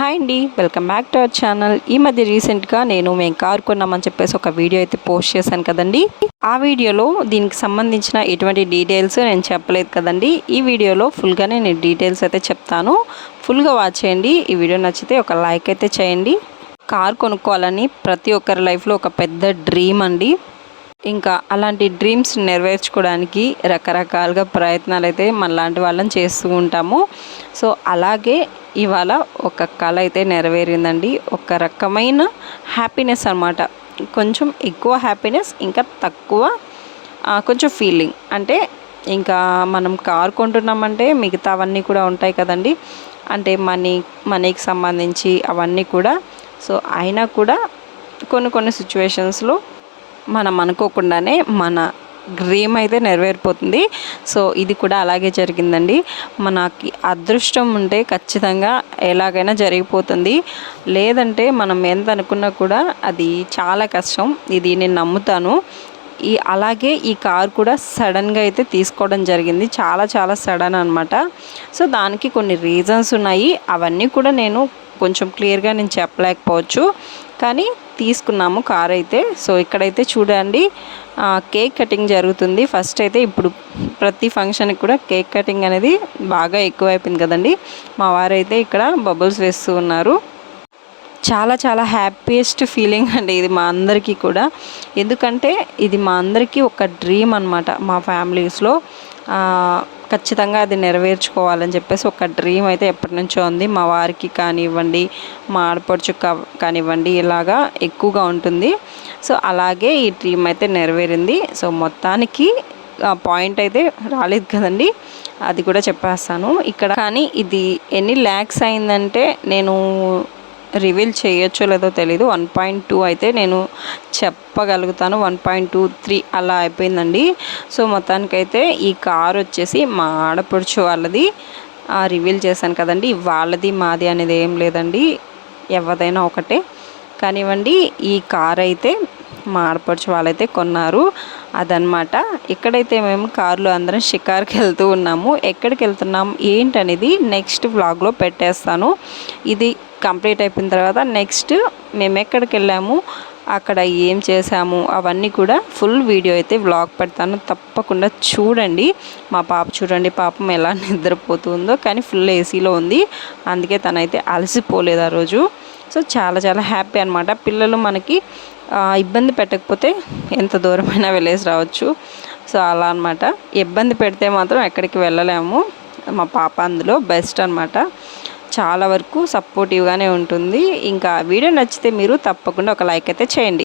Hi అండి welcome back to our channel. ఈ మధ్య రీసెంట్గా నేను మేము కార్ కొన్నామని చెప్పేసి ఒక వీడియో అయితే పోస్ట్ చేశాను కదండి. ఆ వీడియోలో దీనికి సంబంధించిన ఎటువంటి డీటెయిల్స్ నేను చెప్పలేదు కదండి. ఈ వీడియోలో ఫుల్గానే నేను డీటెయిల్స్ అయితే చెప్తాను. ఫుల్గా వాచ్ చేయండి. ఈ వీడియో నచ్చితే ఒక లైక్ అయితే చేయండి. కార్ కొనుక్కోవాలని ప్రతి ఒక్కరి లైఫ్లో ఒక పెద్ద డ్రీమ్ అండి. ఇంకా అలాంటి డ్రీమ్స్ నెరవేర్చుకోవడానికి రకరకాలుగా ప్రయత్నాలు అయితే మనలాంటి వాళ్ళని చేస్తూ ఉంటాము. సో అలాగే ఇవాళ ఒక కళ అయితే నెరవేరిందండి. ఒక రకమైన హ్యాపీనెస్ అనమాట కొంచెం ఎక్కువ హ్యాపీనెస్ ఇంకా తక్కువ కొంచెం ఫీలింగ్ అంటే ఇంకా మనం కార్ కొంటున్నామంటే మిగతా అవన్నీ కూడా ఉంటాయి కదండి. అంటే మనీ మనీకి సంబంధించి అవన్నీ కూడా. సో అయినా కూడా కొన్ని కొన్ని సిచ్యువేషన్స్లో మనం అనుకోకుండానే మన డ్రీమ్ అయితే నెరవేరిపోతుంది. సో ఇది కూడా అలాగే జరిగిందండి. మనకి అదృష్టం ఉంటే ఖచ్చితంగా ఎలాగైనా జరిగిపోతుంది. లేదంటే మనం ఎంత అనుకున్నా కూడా అది చాలా కష్టం. ఇది నేను నమ్ముతాను. ఈ అలాగే ఈ కార్ కూడా సడన్గా అయితే తీసుకోవడం జరిగింది. చాలా చాలా సడన్ అనమాట సో దానికి కొన్ని రీజన్స్ ఉన్నాయి. అవన్నీ కూడా నేను కొంచెం క్లియర్గా నేను చెప్పలేకపోవచ్చు. కానీ తీసుకున్నాము కార్ అయితే. సో ఇక్కడైతే చూడండి కేక్ కటింగ్ జరుగుతుంది. ఫస్ట్ అయితే ఇప్పుడు ప్రతి ఫంక్షన్కి కూడా కేక్ కటింగ్ అనేది బాగా ఎక్కువైపోయింది కదండి. మా వారైతే ఇక్కడ బబుల్స్ వేస్తూ ఉన్నారు. చాలా చాలా హ్యాపీయెస్ట్ ఫీలింగ్ అండి ఇది మా అందరికీ కూడా. ఎందుకంటే ఇది మా అందరికీ ఒక డ్రీమ్ అనమాట మా ఫ్యామిలీస్లో ఖచ్చితంగా అది నెరవేర్చుకోవాలని చెప్పేసి ఒక డ్రీమ్ అయితే ఎప్పటి నుంచో ఉంది. మా వారికి కానివ్వండి మా ఆడపడుచు కానివ్వండి ఇలాగా ఎక్కువగా ఉంటుంది. సో అలాగే ఈ డ్రీమ్ అయితే నెరవేరింది. సో మొత్తానికి పాయింట్ అయితే రాలేదు కదండి. అది కూడా చెప్పేస్తాను. ఇక్కడ కానీ ఇది ఎన్ని ల్యాక్స్ అయిందంటే నేను రివీల్ చేయొచ్చో లేదో తెలీదు. వన్ పాయింట్ టూ అయితే నేను చెప్పగలుగుతాను. వన్ పాయింట్ టూ త్రీ అలా అయిపోయిందండి. సో మొత్తానికైతే ఈ కార్ వచ్చేసి మా ఆడపడుచు వాళ్ళది. రివీల్ చేశాను కదండి. వాళ్ళది మాది అనేది ఏం లేదండి. ఎవరిదైనా ఒకటే. కానివ్వండి ఈ కార్ అయితే మా ఆడపడుచు వాళ్ళైతే కొన్నారు. అదనమాట ఇక్కడైతే మేము కారులో అందరం షికార్కి వెళ్తూ ఉన్నాము. ఎక్కడికి వెళ్తున్నాం ఏంటనేది నెక్స్ట్ వ్లాగ్లో పెట్టేస్తాను. ఇది కంప్లీట్ అయిపోయిన తర్వాత నెక్స్ట్ మేము ఎక్కడికి వెళ్ళాము అక్కడ ఏం చేసాము అవన్నీ కూడా ఫుల్ వీడియో అయితే వ్లాగ్ పెడతాను. తప్పకుండా చూడండి. మా పాప చూడండి పాపం ఎలా నిద్రపోతుందో. కానీ ఫుల్ ఏసీలో ఉంది. అందుకే తనైతే అలసిపోలేదు ఆ రోజు. సో చాలా చాలా హ్యాపీ అనమాట పిల్లలు మనకి ఇబ్బంది పెట్టకపోతే ఎంత దూరమైనా వెళ్ళేసి రావచ్చు. సో అలా అనమాట ఇబ్బంది పెడితే మాత్రం ఎక్కడికి వెళ్ళలేము. మా పాప అందులో బెస్ట్ అనమాట చాలా వరకు సపోర్టివ్గానే ఉంటుంది. ఇంకా వీడియో నచ్చితే మీరు తప్పకుండా ఒక లైక్ అయితే చేయండి.